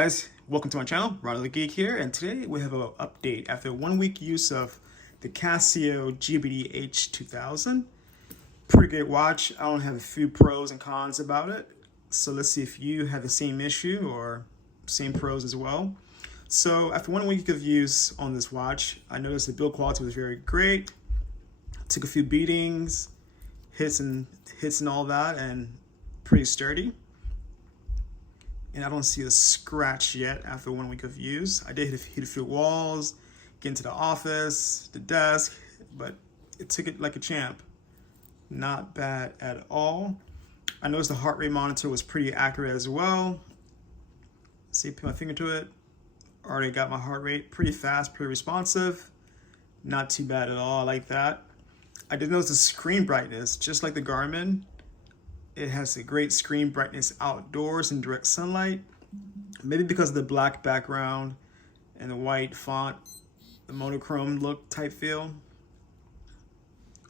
guys, welcome to my channel, Ronald the Geek here, and today we have an update after 1 week use of the Casio GBD-H2000. Pretty good watch. I don't have a few pros and cons about it, so let's see if you have the same issue or same pros as well. So after 1 week of use on this watch, I noticed the build quality was very great. Took a few beatings, hits and all that, and pretty sturdy. And I don't see a scratch yet after 1 week of use. I did hit a few walls, get into the office, the desk, but it took it like a champ. Not bad at all. I noticed the heart rate monitor was pretty accurate as well. See, put my finger to it. Already got my heart rate pretty fast, pretty responsive. Not too bad at all, I like that. I did notice the screen brightness, just like the Garmin. It has a great screen brightness outdoors in direct sunlight. Maybe because of the black background and the white font, the monochrome look type feel.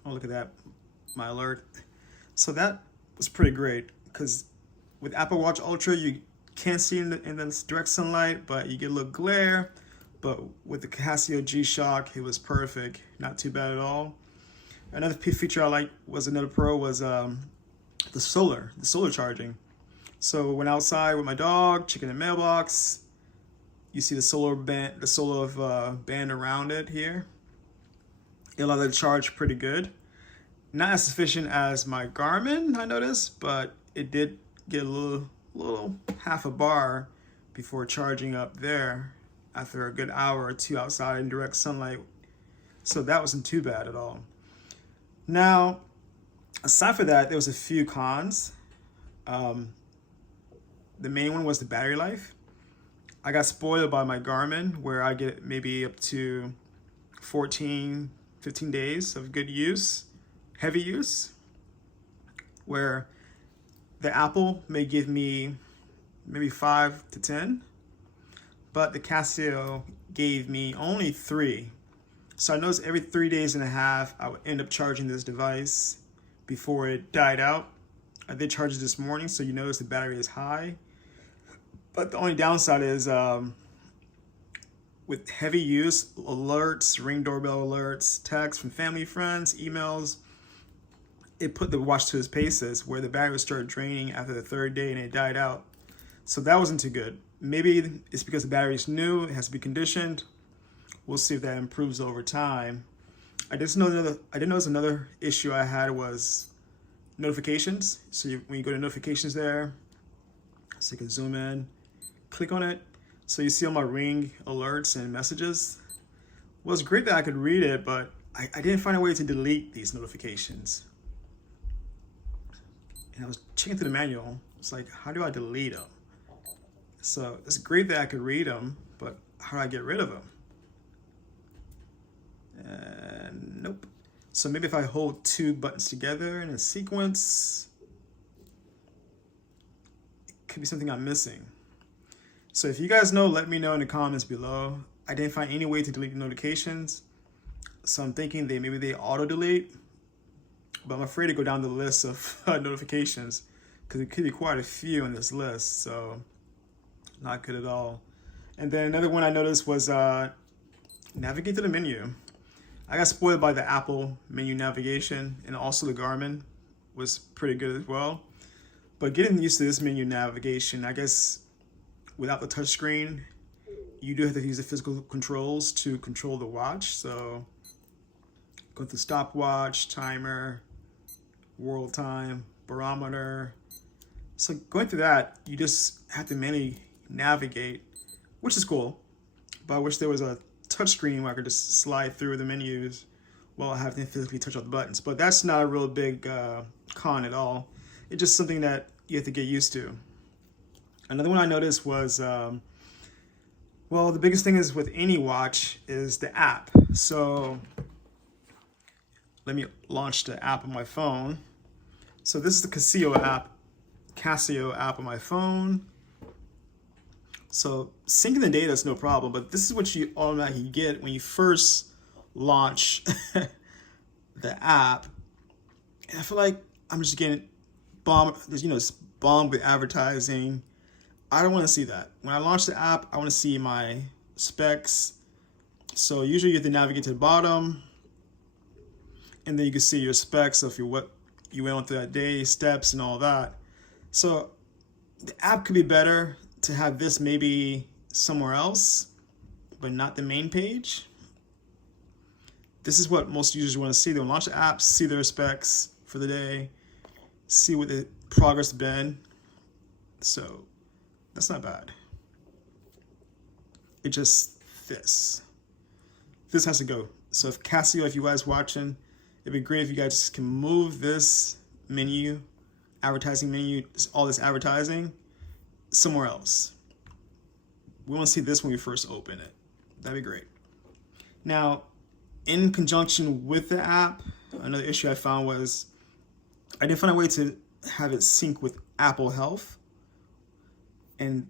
Oh, look at that, my alert. So that was pretty great because with Apple Watch Ultra, you can't see in the direct sunlight, but you get a little glare. But with the Casio G-Shock, it was perfect. Not too bad at all. Another feature I liked was another pro was the solar charging. So when outside with my dog, checking the mailbox, you see the solar band around it here. It allowed it to charge pretty good. Not as efficient as my Garmin, I noticed, but it did get a little half a bar before charging up there after a good hour or two outside in direct sunlight. So that wasn't too bad at all. Now, aside from that, there was a few cons. The main one was the battery life. I got spoiled by my Garmin where I get maybe up to 14, 15 days of good use, heavy use, where the Apple may give me maybe 5 to 10, but the Casio gave me only 3. So I noticed every 3 days and a half, I would end up charging this device before it died out. I did charge it this morning, so you notice the battery is high. But the only downside is with heavy use, alerts, Ring doorbell alerts, texts from family, friends, emails, it put the watch to its paces where the battery would start draining after the 3rd day and it died out. So that wasn't too good. Maybe it's because the battery is new, it has to be conditioned. We'll see if that improves over time. I did notice another issue I had was notifications. So when you go to notifications there, so you can zoom in, click on it. So you see all my Ring alerts and messages. Well, it's great that I could read it, but I didn't find a way to delete these notifications. And I was checking through the manual. It's like, how do I delete them? So it's great that I could read them, but how do I get rid of them? Nope. So maybe if I hold 2 buttons together in a sequence, it could be something I'm missing. So if you guys know, let me know in the comments below. I didn't find any way to delete the notifications, so I'm thinking maybe they auto delete, but I'm afraid to go down the list of notifications because it could be quite a few in this list, so not good at all. And then another one I noticed was navigate to the menu. I got spoiled by the Apple menu navigation, and also the Garmin was pretty good as well. But getting used to this menu navigation, I guess without the touchscreen, you do have to use the physical controls to control the watch. So go to stopwatch, timer, world time, barometer. So going through that, you just have to manually navigate, which is cool. But I wish there was a touchscreen where I could just slide through the menus while I have to physically touch all the buttons. But that's not a real big con at all. It's just something that you have to get used to. Another one I noticed was, well, the biggest thing is with any watch is the app. So let me launch the app on my phone. So this is the Casio app on my phone. So syncing the data is no problem, but this is what you automatically get when you first launch the app. And I feel like I'm just getting bombed, it's bombed with advertising I don't want to see that. When I launch the app, I want to see my specs. So usually you have to navigate to the bottom, and then you can see your specs of what you went on through that day, steps, and all that. So the app could be better to have this maybe somewhere else, but not the main page. This is what most users want to see. They'll launch the app, see their specs for the day, see what the progress has been. So that's not bad. It just this has to go. So if Casio, if you guys watching, it'd be great if you guys can move this menu, advertising menu, all this advertising, somewhere else. We want to see this when we first open it. That'd be great. Now, in conjunction with the app, another issue I found was I didn't find a way to have it sync with Apple Health. And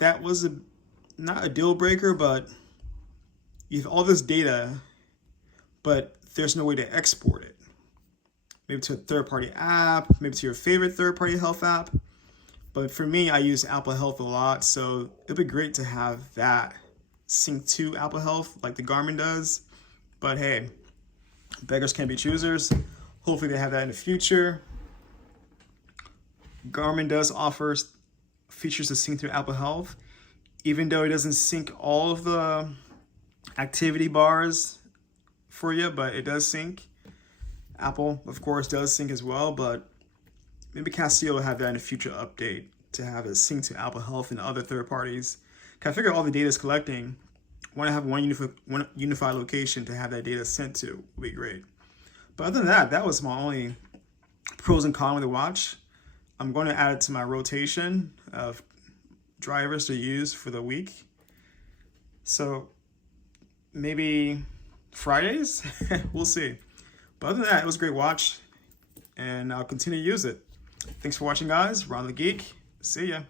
that was not a deal breaker, but you have all this data, but there's no way to export it. Maybe to a third-party app, maybe to your favorite third-party health app. But for me, I use Apple Health a lot, so it'd be great to have that sync to Apple Health like the Garmin does. But hey, beggars can't be choosers. Hopefully they have that in the future. Garmin does offer features to sync through Apple Health, even though it doesn't sync all of the activity bars for you, but it does sync. Apple, of course, does sync as well, but maybe Casio will have that in a future update to have it sync to Apple Health and other third parties. I figure all the data is collecting. Want to have one unified location to have that data sent to would be great. But other than that, that was my only pros and cons with the watch. I'm going to add it to my rotation of drivers to use for the week. So maybe Fridays, we'll see. But other than that, it was a great watch, and I'll continue to use it. Thanks for watching, guys. Ron the Geek. See ya.